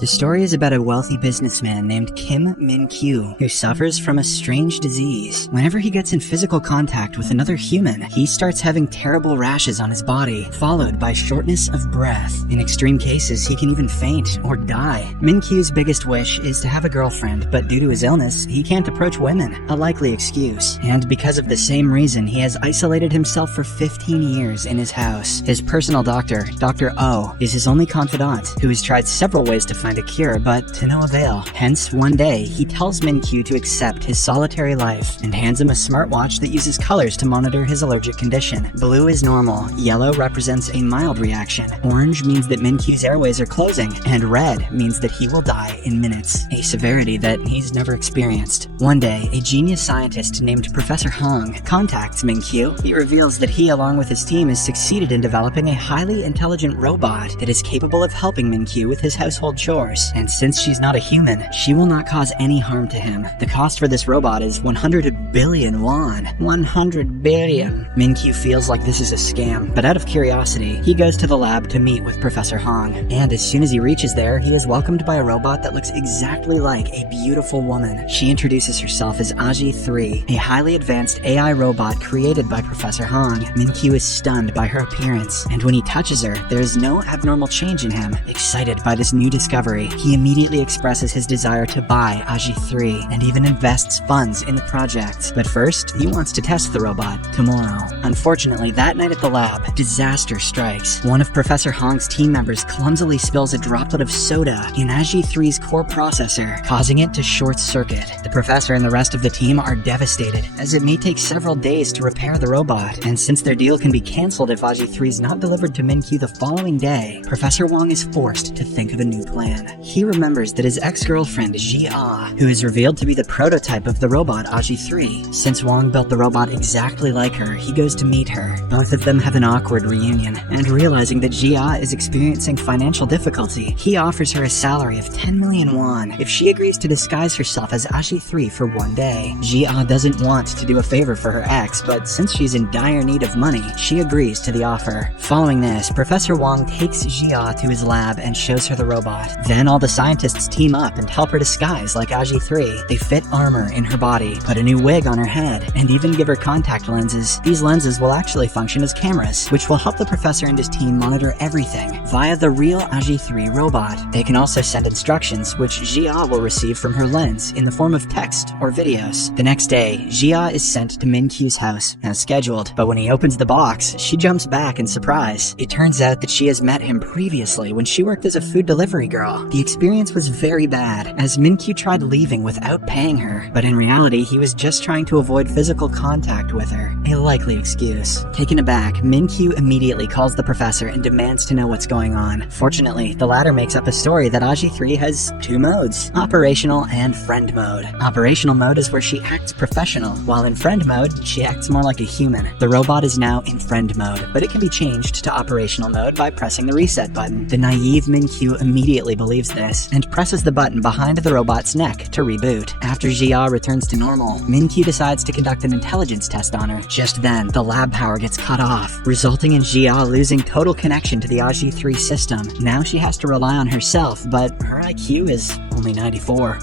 The story is about a wealthy businessman named Kim Min-kyu who suffers from a strange disease. Whenever he gets in physical contact with another human, he starts having terrible rashes on his body, followed by shortness of breath. In extreme cases, he can even faint or die. Min-kyu's biggest wish is to have a girlfriend, but due to his illness, he can't approach women, a likely excuse. And because of the same reason, he has isolated himself for 15 years in his house. His personal doctor, Dr. O, is his only confidant, who has tried several ways to find a cure, but to no avail. Hence, one day, he tells Min-kyu to accept his solitary life and hands him a smartwatch that uses colors to monitor his allergic condition. Blue is normal, yellow represents a mild reaction, orange means that Min-kyu's airways are closing, and red means that he will die in minutes, a severity that he's never experienced. One day, a genius scientist named Professor Hong contacts Min-kyu. He reveals that he, along with his team, has succeeded in developing a highly intelligent robot that is capable of helping Min-kyu with his household chores. And since she's not a human, she will not cause any harm to him. The cost for this robot is 100 billion won. 100 billion. Min-kyu feels like this is a scam, but out of curiosity, he goes to the lab to meet with Professor Hong. And as soon as he reaches there, he is welcomed by a robot that looks exactly like a beautiful woman. She introduces herself as Allergy 3, a highly advanced AI robot created by Professor Hong. Min-kyu is stunned by her appearance, and when he touches her, there is no abnormal change in him. Excited by this new discovery, he immediately expresses his desire to buy Allergy 3 and even invests funds in the project. But first, he wants to test the robot tomorrow. Unfortunately, that night at the lab, disaster strikes. One of Professor Hong's team members clumsily spills a droplet of soda in Allergy 3's core processor, causing it to short circuit. The professor and the rest of the team are devastated, as it may take several days to repair the robot, and since their deal can be cancelled if Allergy 3 is not delivered to Min-kyu the following day, Professor Wong is forced to think of a new plan. He remembers that his ex-girlfriend, Jia, who is revealed to be the prototype of the robot Allergy 3. Since Wong built the robot exactly like her, he goes to meet her. Both of them have an awkward reunion, and realizing that Jia is experiencing financial difficulty, he offers her a salary of 10 million won if she agrees to disguise herself as Allergy 3 for one day. Jia doesn't want to do a favor for her ex, but since she's in dire need of money, she agrees to the offer. Following this, Professor Wong takes Jia to his lab and shows her the robot. Then all the scientists team up and help her disguise like Allergy 3. They fit armor in her body, put a new wig on her head, and even give her contact lenses. These lenses will actually function as cameras, which will help the professor and his team monitor everything via the real Allergy 3 robot. They can also send instructions, which Jia will receive from her lens in the form of text or videos. The next day, Jia is sent to Min-kyu's house, as scheduled, but when he opens the box, she jumps back in surprise. It turns out that she has met him previously when she worked as a food delivery girl. The experience was very bad, as Min-kyu tried leaving without paying her, but in reality, he was just trying to avoid physical contact with her, a likely excuse. Taken aback, Min-kyu immediately calls the professor and demands to know what's going on. Fortunately, the latter makes up a story that Allergy 3 has two modes, operational and friend mode. Operational mode is where she acts professional, while in friend mode, she acts more like a human. The robot is now in friend mode, but it can be changed to operational mode by pressing the reset button. The naive Min-kyu immediately believes this and presses the button behind the robot's neck to reboot. After Jia returns to normal, Min-kyu decides to conduct an intelligence test on her. Just then, the lab power gets cut off, resulting in Jia losing total connection to the Allergy 3 system. Now she has to rely on herself, but her IQ is only 94.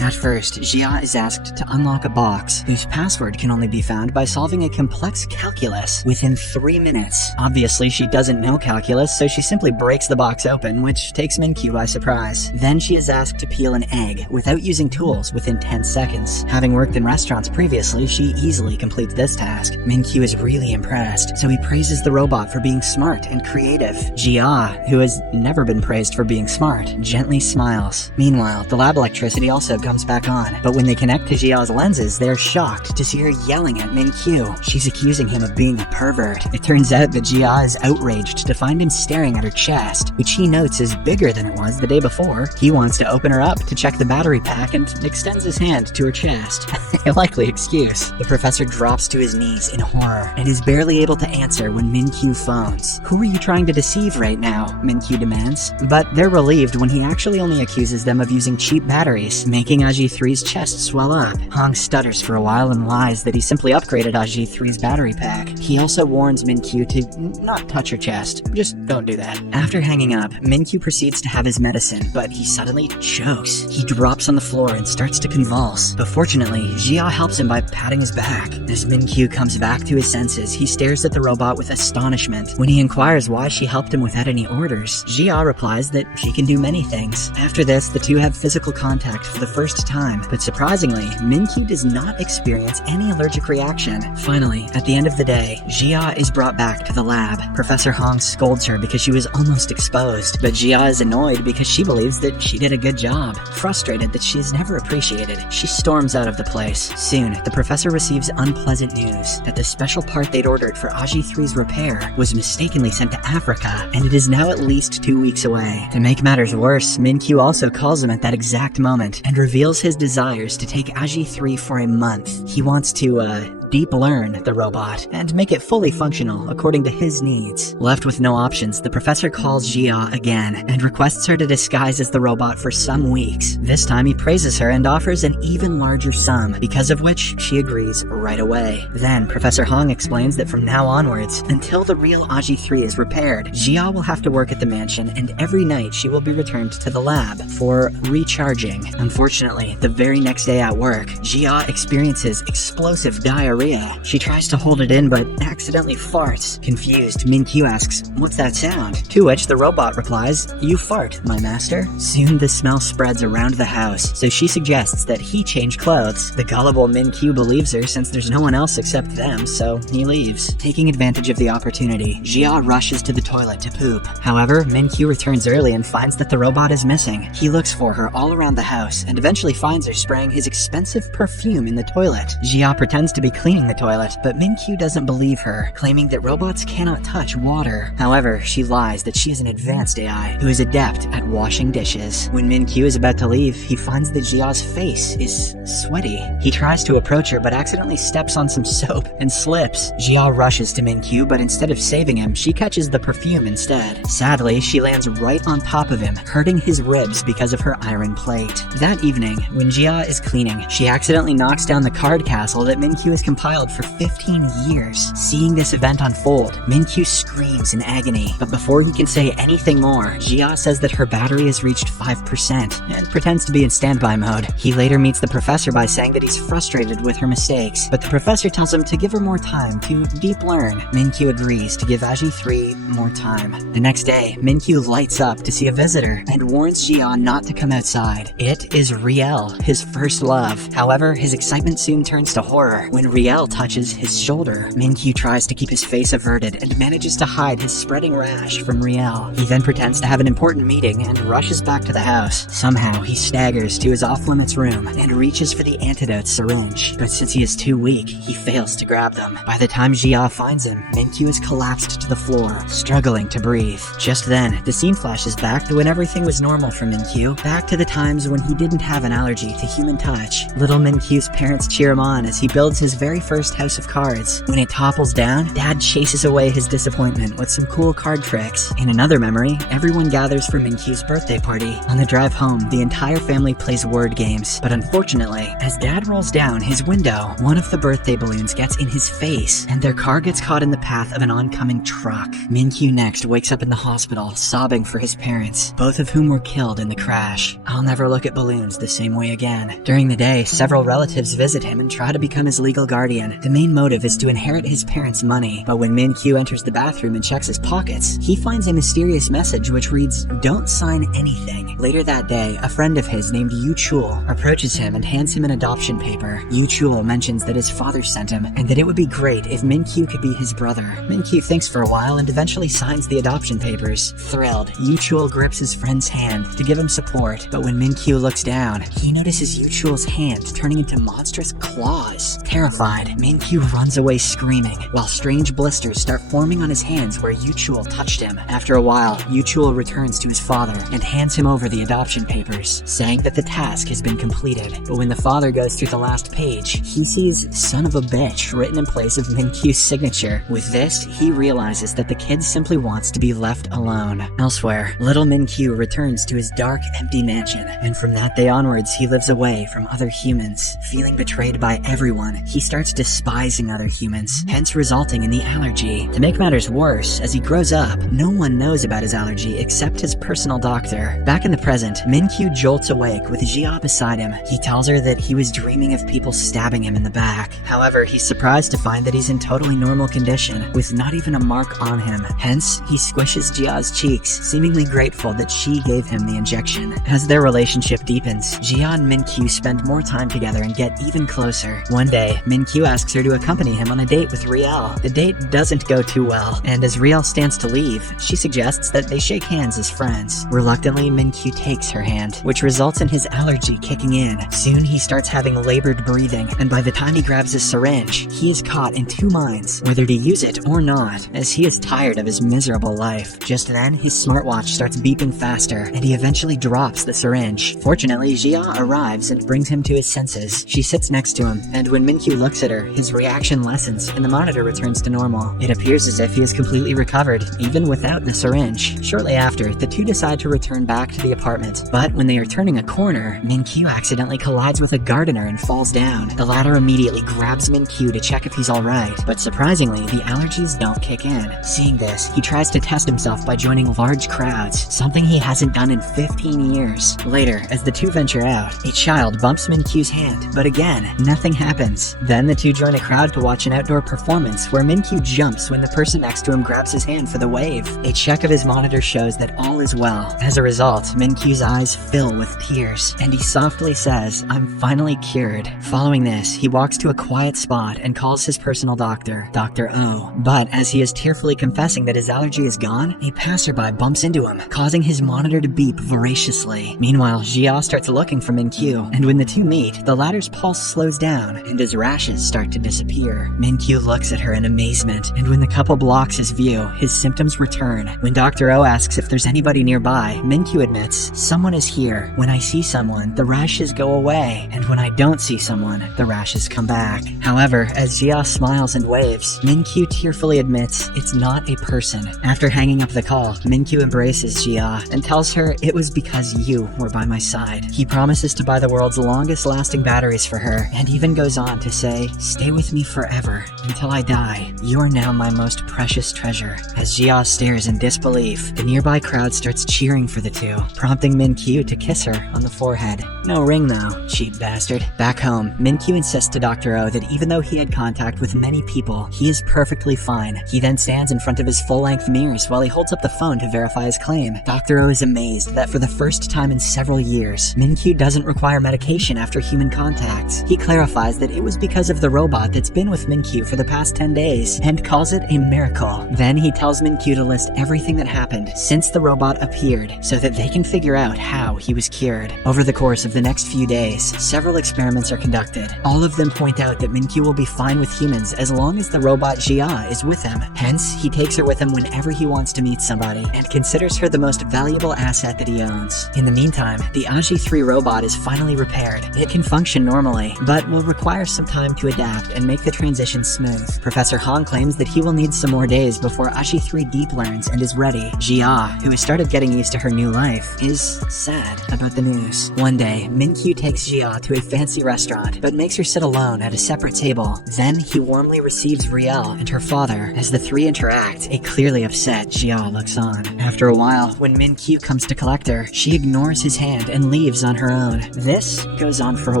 At first, Jia is asked to unlock a box whose password can only be found by solving a complex calculus within 3 minutes. Obviously, she doesn't know calculus, so she simply breaks the box open, which takes Min-kyu by surprise. Then she is asked to peel an egg without using tools within 10 seconds. Having worked in restaurants previously, she easily completes this task. Min-kyu is really impressed, so he praises the robot for being smart and creative. Jia, who has never been praised for being smart, gently smiles. Meanwhile, the lab electricity also comes back on, but when they connect to Jia's lenses, they are shocked to see her yelling at Min-kyu. She's accusing him of being a pervert. It turns out that Jia is outraged to find him staring at her chest, which he notes is bigger than it was the day before. He wants to open her up to check the battery pack and extends his hand to her chest. A likely excuse. The professor drops to his knees in horror and is barely able to answer when Min-kyu phones. Who are you trying to deceive right now? Min-kyu demands. But they're relieved when he actually only accuses them of using cheap batteries, making AG3's chest swell up. Hong stutters for a while and lies that he simply upgraded AG3's battery pack. He also warns Min-kyu to not touch her chest. Just don't do that. After hanging up, Min-kyu proceeds to have his medicine, but he suddenly chokes. He drops on the floor and starts to convulse. But fortunately, Jia helps him by patting his back. As Min-kyu comes back to his senses, he stares at the robot with astonishment. When he inquires why she helped him without any orders, Jia replies that she can do many things. After this, the two have physical contact for the first time, but surprisingly, Min-kyu does not experience any allergic reaction. Finally, at the end of the day, Jia is brought back to the lab. Professor Hong scolds her because she was almost exposed, but Jia is annoyed because she believes that she did a good job. Frustrated that she is never appreciated, she storms out of the place. Soon, the professor receives unpleasant news that the special part they'd ordered for AG3's repair was mistakenly sent to Africa, and it is now at least 2 weeks away. To make matters worse, Min-kyu also calls him at that exact moment and reveals his desires to take AG3 for a month. He wants to, deep learn the robot and make it fully functional according to his needs. Left with no options, the professor calls Jia again and requests her to disguise as the robot for some weeks. This time he praises her and offers an even larger sum, because of which she agrees right away. Then Professor Hong explains that from now onwards, until the real AG3 is repaired, Jia will have to work at the mansion, and every night she will be returned to the lab for recharging. Unfortunately, the very next day at work, Jia experiences explosive diarrhea. She tries to hold it in but accidentally farts. Confused, Min-kyu asks, "What's that sound?" To which the robot replies, "You fart, my master." Soon the smell spreads around the house, so she suggests that he change clothes. The gullible Min-kyu believes her since there's no one else except them, so he leaves. Taking advantage of the opportunity, Jia rushes to the toilet to poop. However, Min-kyu returns early and finds that the robot is missing. He looks for her all around the house and eventually finds her spraying his expensive perfume in the toilet. Jia pretends to be cleaning the toilet, but Min-kyu doesn't believe her, claiming that robots cannot touch water. However, she lies that she is an advanced AI who is adept at washing dishes. When Min-kyu is about to leave, he finds that Jia's face is sweaty. He tries to approach her but accidentally steps on some soap and slips. Jia rushes to Min-kyu, but instead of saving him, she catches the perfume instead. Sadly, she lands right on top of him, hurting his ribs because of her iron plate. That evening, when Jia is cleaning, she accidentally knocks down the card castle that Min-kyu has compiled for 15 years. Seeing this event unfold, Min-kyu screams in agony, but before he can say anything more, Jia says that her battery has reached 5% and pretends to be in standby mode. He later meets the professor by saying that he's frustrated with her mistakes, but the professor tells him to give her more time to deep learn. Min-kyu agrees to give AG3 more time. The next day, Min-kyu lights up to see a visitor and warns Jia not to come outside. It is Riel, his first love. However, his excitement soon turns to horror when Riel touches his shoulder. Min-kyu tries to keep his face averted and manages to hide his spreading rash from Riel. He then pretends to have an important meeting and rushes back to the house. Somehow, he staggers to his off-limits room and reaches for the antidote syringe, but since he is too weak, he fails to grab them. By the time Jia finds him, Min-kyu is collapsed to the floor, struggling to breathe. Just then, the scene flashes back to when everything was normal for Min-kyu, back to the times when he didn't have an allergy to human touch. Little Min-kyu's parents cheer him on as he builds his very first house of cards. When it topples down, Dad chases away his disappointment with some cool card tricks. In another memory, everyone gathers for Min-kyu's birthday party. On the drive home, the entire family plays word games, but unfortunately, as Dad rolls down his window, one of the birthday balloons gets in his face, and their car gets caught in the path of an oncoming truck. Min-kyu next wakes up in the hospital, sobbing for his parents, both of whom were killed in the crash. I'll never look at balloons the same way again. During the day, several relatives visit him and try to become his legal guardian. The main motive is to inherit his parents' money, but when Min-kyu enters the bathroom and checks his pockets, he finds a mysterious message which reads, "Don't sign anything." Later that day, a friend of his named Yu Chul approaches him and hands him an adoption paper. Yu Chul mentions that his father sent him, and that it would be great if Min-kyu could be his brother. Min-kyu thinks for a while and eventually signs the adoption papers. Thrilled, Yu Chul grips his friend's hand to give him support, but when Min-kyu looks down, he notices Yu Chul's hand turning into monstrous claws. Terrified, Terrified, Min-kyu runs away screaming, while strange blisters start forming on his hands where Yuchul touched him. After a while, Yuchul returns to his father and hands him over the adoption papers, saying that the task has been completed. But when the father goes through the last page, he sees "son of a bitch" written in place of Min-kyu's signature. With this, he realizes that the kid simply wants to be left alone. Elsewhere, little Min-kyu returns to his dark, empty mansion, and from that day onwards, he lives away from other humans. Feeling betrayed by everyone, he starts despising other humans, hence resulting in the allergy. To make matters worse, as he grows up, no one knows about his allergy except his personal doctor. Back in the present, Min-kyu jolts awake with Jia beside him. He tells her that he was dreaming of people stabbing him in the back. However, he's surprised to find that he's in totally normal condition, with not even a mark on him. Hence, he squishes Jia's cheeks, seemingly grateful that she gave him the injection. As their relationship deepens, Jia and Min-kyu spend more time together and get even closer. One day, Min-kyu asks her to accompany him on a date with Riel. The date doesn't go too well, and as Riel stands to leave, she suggests that they shake hands as friends. Reluctantly, Min-kyu takes her hand, which results in his allergy kicking in. Soon he starts having labored breathing, and by the time he grabs his syringe, he is caught in two minds, whether to use it or not, as he is tired of his miserable life. Just then, his smartwatch starts beeping faster, and he eventually drops the syringe. Fortunately, Jia arrives and brings him to his senses. She sits next to him, and when Min-kyu looks at her, his reaction lessens, and the monitor returns to normal. It appears as if he is completely recovered, even without the syringe. Shortly after, the two decide to return back to the apartment, but when they are turning a corner, Min-kyu accidentally collides with a gardener and falls down. The latter immediately grabs Min-kyu to check if he's alright, but surprisingly, the allergies don't kick in. Seeing this, he tries to test himself by joining large crowds, something he hasn't done in 15 years. Later, as the two venture out, a child bumps Min-kyu's hand, but again, nothing happens. Then the two join a crowd to watch an outdoor performance where Min-kyu jumps when the person next to him grabs his hand for the wave. A check of his monitor shows that all is well. As a result, Min-kyu's eyes fill with tears, and he softly says, "I'm finally cured." Following this, he walks to a quiet spot and calls his personal doctor, Dr. O. But as he is tearfully confessing that his allergy is gone, a passerby bumps into him, causing his monitor to beep voraciously. Meanwhile, Jia starts looking for Min-kyu, and when the two meet, the latter's pulse slows down, and his rashes start to disappear. Min-kyu looks at her in amazement, and when the couple blocks his view, his symptoms return. When Dr. O asks if there's anybody nearby, Min-kyu admits, "Someone is here. When I see someone, the rashes go away, and when I don't see someone, the rashes come back." However, as Jia smiles and waves, Min-kyu tearfully admits it's not a person. After hanging up the call, Min-kyu embraces Jia and tells her it was because you were by my side. He promises to buy the world's longest lasting batteries for her, and even goes on to say, "Stay with me forever, until I die. You are now my most precious treasure." As Jia stares in disbelief, the nearby crowd starts cheering for the two, prompting Min-kyu to kiss her on the forehead. No ring though, cheap bastard. Back home, Min-kyu insists to Dr. O that even though he had contact with many people, he is perfectly fine. He then stands in front of his full-length mirrors while he holds up the phone to verify his claim. Dr. O is amazed that for the first time in several years, Min-kyu doesn't require medication after human contact. He clarifies that it was because of the robot that's been with Min-kyu for the past 10 days, and calls it a miracle. Then he tells Min-kyu to list everything that happened since the robot appeared, so that they can figure out how he was cured. Over the course of the next few days, several experiments are conducted. All of them point out that Min-kyu will be fine with humans as long as the robot Jia is with him. Hence, he takes her with him whenever he wants to meet somebody, and considers her the most valuable asset that he owns. In the meantime, the Aji 3 robot is finally repaired. It can function normally, but will require some time to adapt and make the transition smooth. Professor Han claims that he will need some more days before Aji 3 deep learns and is ready. Jia, who has started getting used to her new life, is sad about the news. One day, Min-kyu takes Jia to a fancy restaurant, but makes her sit alone at a separate table. Then he warmly receives Riel and her father. As the three interact, a clearly upset Jia looks on. After a while, when Min-kyu comes to collect her, she ignores his hand and leaves on her own. This goes on for a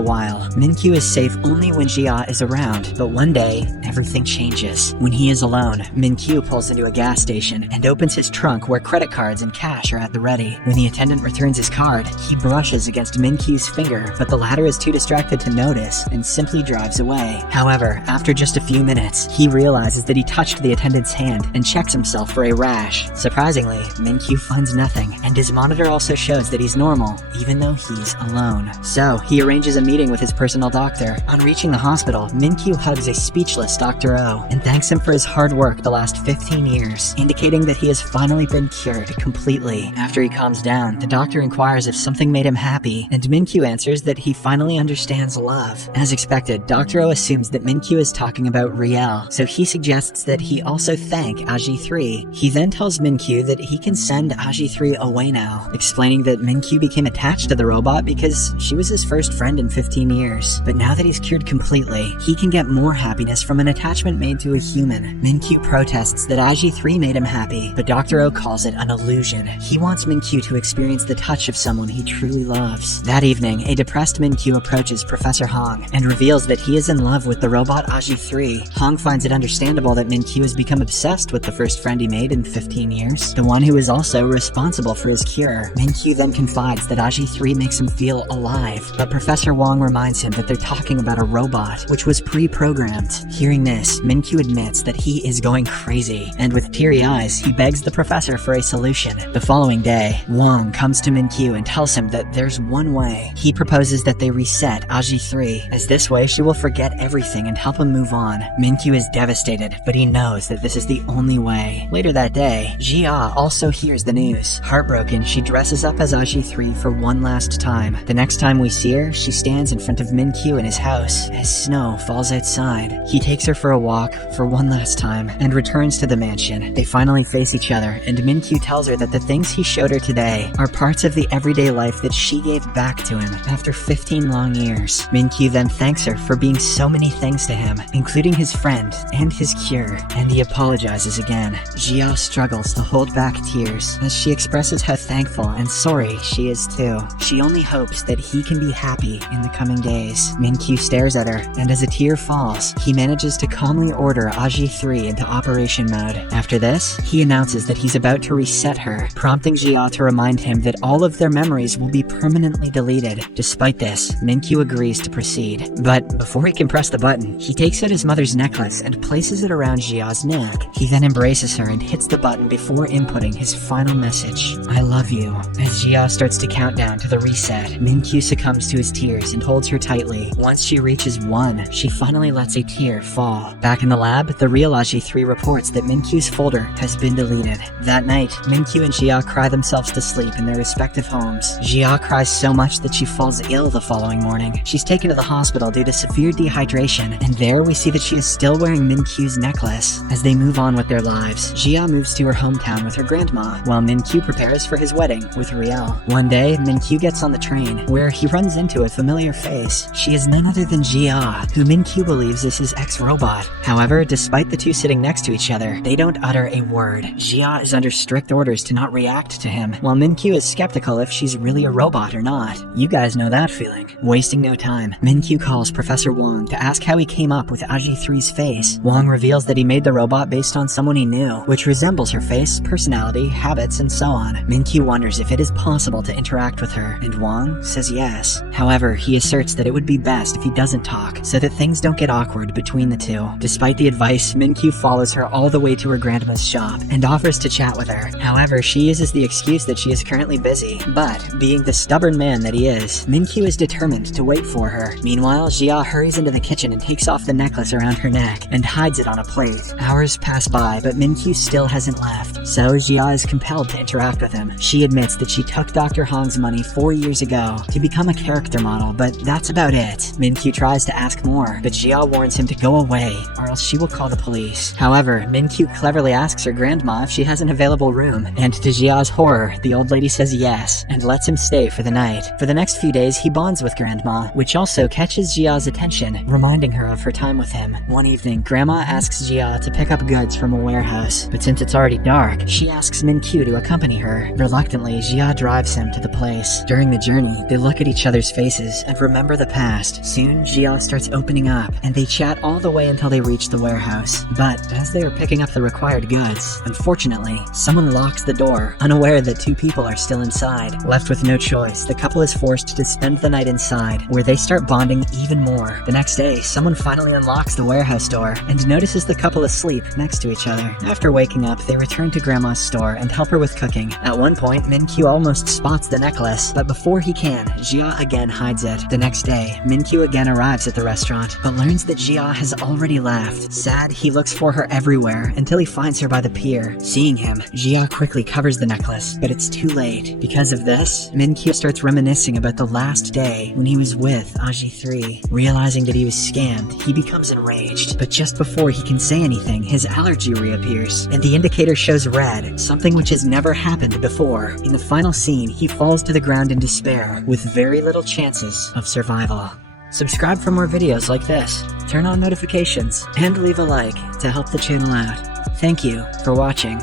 while. Min-kyu is safe only when Jia is around, but one day, everything changes. When he is alone, Min-kyu pulls into a gas station and opens his trunk where credit cards and cash are at the ready. When the attendant returns his card, he brushes against Min-kyu's finger, but the latter is too distracted to notice and simply drives away. However, after just a few minutes, he realizes that he touched the attendant's hand and checks himself for a rash. Surprisingly, Min-kyu finds nothing, and his monitor also shows that he's normal, even though he's alone. So, he arranges a meeting with his personal doctor. On reaching the hospital, hospital, Min-kyu hugs a speechless Dr. O and thanks him for his hard work the last 15 years, indicating that he has finally been cured completely. After he calms down, the doctor inquires if something made him happy, and Min-kyu answers that he finally understands love. As expected, Dr. O assumes that Min-kyu is talking about Riel, so he suggests that he also thank Aji-3. He then tells Min-kyu that he can send Aji-3 away now, explaining that Min-kyu became attached to the robot because she was his first friend in 15 years. But now that he's cured completely, he can get more happiness from an attachment made to a human. Min-kyu protests that Aji-3 made him happy, but Dr. O calls it an illusion. He wants Min-kyu to experience the touch of someone he truly loves. That evening, a depressed Min-kyu approaches Professor Hong and reveals that he is in love with the robot Aji-3. Hong finds it understandable that Min-kyu has become obsessed with the first friend he made in 15 years, the one who is also responsible for his cure. Min-kyu then confides that Aji-3 makes him feel alive, but Professor Wong reminds him that they're talking about a robot, which was pre-programmed. Hearing this, Min-kyu admits that he is going crazy, and with teary eyes, he begs the professor for a solution. The following day, Wong comes to Min-kyu and tells him that there's one way. He proposes that they reset Aji-3, as this way she will forget everything and help him move on. Min-kyu is devastated, but he knows that this is the only way. Later that day, Jia also hears the news. Heartbroken, she dresses up as Aji-3 for one last time. The next time we see her, she stands in front of Min-kyu in his house as snow falls outside. He takes her for a walk for one last time and returns to the mansion. They finally face each other, and Min-kyu tells her that the things he showed her today are parts of the everyday life that she gave back to him after 15 long years. Min-kyu then thanks her for being so many things to him, including his friend and his cure, and he apologizes again. Jia struggles to hold back tears as she expresses how thankful and sorry she is too. She only hopes that he can be happy in the coming days. Min-kyu stares at her, and as a tear falls, he manages to calmly order Aji-3 into operation mode. After this, he announces that he's about to reset her, prompting Jia to remind him that all of their memories will be permanently deleted. Despite this, Min-kyu agrees to proceed. But before he can press the button, he takes out his mother's necklace and places it around Jia's neck. He then embraces her and hits the button before inputting his final message, "I love you." As Jia starts to count down to the reset, Min-kyu succumbs to his tears and holds her tightly. Once she reaches 1, she finally lets a tear fall. Back in the lab, the real Aji-3 reports that Min-kyu's folder has been deleted. That night, Min-kyu and Jia cry themselves to sleep in their respective homes. Jia cries so much that she falls ill the following morning. She's taken to the hospital due to severe dehydration, and there we see that she is still wearing Min-kyu's necklace. As they move on with their lives, Jia moves to her hometown with her grandma, while Min-kyu prepares for his wedding with Riel. One day, Min-kyu gets on the train, where he runs into a familiar face. She is none other than Jia, who Min-kyu believes is his ex-robot. However, despite the two sitting next to each other, they don't utter a word. Jia is under strict orders to not react to him, while Min-kyu is skeptical if she's really a robot or not. You guys know that feeling. Wasting no time, Min-kyu calls Professor Wong to ask how he came up with Aji-3's face. Wong reveals that he made the robot based on someone he knew, which resembles her face, personality, habits, and so on. Min-kyu wonders if it is possible to interact with her, and Wong says yes. However, he asserts that it would be best if he doesn't talk, so that things don't get awkward between the two. Despite the advice, Min-kyu follows her all the way to her grandma's shop and offers to chat with her. However, she uses the excuse that she is currently busy, but being the stubborn man that he is, Min-kyu is determined to wait for her. Meanwhile, Jia hurries into the kitchen and takes off the necklace around her neck and hides it on a plate. Hours pass by, but Min-kyu still hasn't left, so Jia is compelled to interact with him. She admits that she took Dr. Hong's money 4 years ago to become a character model, but that's about it. Min-kyu tries to ask more, but Jia warns him to go away, or else she will call the police. However, Min-kyu cleverly asks her grandma if she has an available room, and to Jia's horror, the old lady says yes, and lets him stay for the night. For the next few days, he bonds with grandma, which also catches Jia's attention, reminding her of her time with him. One evening, grandma asks Jia to pick up goods from a warehouse, but since it's already dark, she asks Min-kyu to accompany her. Reluctantly, Jia drives him to the place. During the journey, they look at each other's faces and remember the past. Soon, Jia starts opening up, and they chat all the way until they reach the warehouse. But as they are picking up the required goods, unfortunately, someone locks the door, unaware that two people are still inside. Left with no choice, the couple is forced to spend the night inside, where they start bonding even more. The next day, someone finally unlocks the warehouse door and notices the couple asleep next to each other. After waking up, they return to grandma's store and help her with cooking. At one point, Min-kyu almost spots the necklace, but before he can, Jia again hides it. The next day, Min-kyu again arrives at the restaurant restaurant, but learns that Jia has already left. Sad, he looks for her everywhere until he finds her by the pier. Seeing him, Jia quickly covers the necklace, but it's too late. Because of this, Min-kyu starts reminiscing about the last day when he was with Aji 3. Realizing that he was scammed, he becomes enraged, but just before he can say anything, his allergy reappears, and the indicator shows red, something which has never happened before. In the final scene, he falls to the ground in despair, with very little chances of survival. Subscribe for more videos like this, turn on notifications, and leave a like to help the channel out. Thank you for watching.